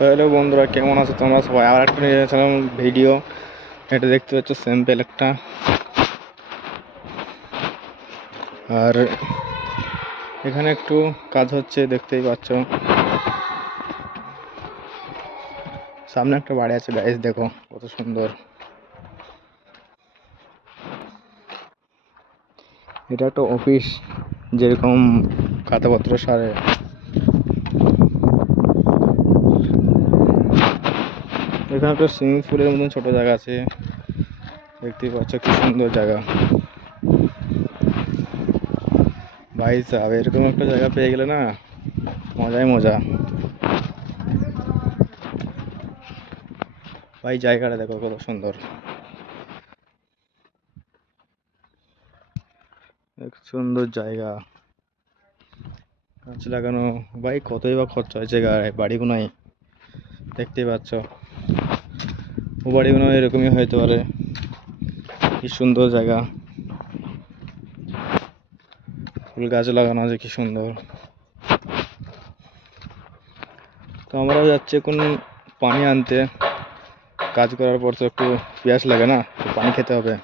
তো হ্যালো বন্ধুরা, কেমন আছো তোমরা সবাই? আবার একটা নিয়ে এসেছিলাম ভিডিও। এটা দেখতে পাচ্ছ স্যাম্পেল একটা, আর এখানে একটু কাজ হচ্ছে দেখতেই পাচ্ছ। সামনে একটা বাড়ি আছে, গাইস দেখো কত সুন্দর। এটা একটা অফিস, যেরকম খাতাপত্র সারে। এখানে একটা সুইমিং পুলের মতন ছোট জায়গা আছে, দেখতেই পাচ্ছ কি সুন্দর জায়গা। ভাই সাহেব, এরকম একটা জায়গা পেয়ে গেলে না মজাই মজা। ভাই জায়গাটা দেখো কত সুন্দর, এক সুন্দর জায়গা, গাছ লাগানো। ভাই কতই বা খরচা হয়েছে বাড়িগুলোয়, দেখতেই পাচ্ছ। ও বাড়িগুলো এরকমই হইতে পারে। কি সুন্দর জায়গা, ফুল গাছ লাগানো আছে কি সুন্দর। তো আমরাও যাচ্ছি এখন পানি আনতে। কাজ করার পর তো একটু পিয়াস লাগে না, একটু পানি খেতে হবে।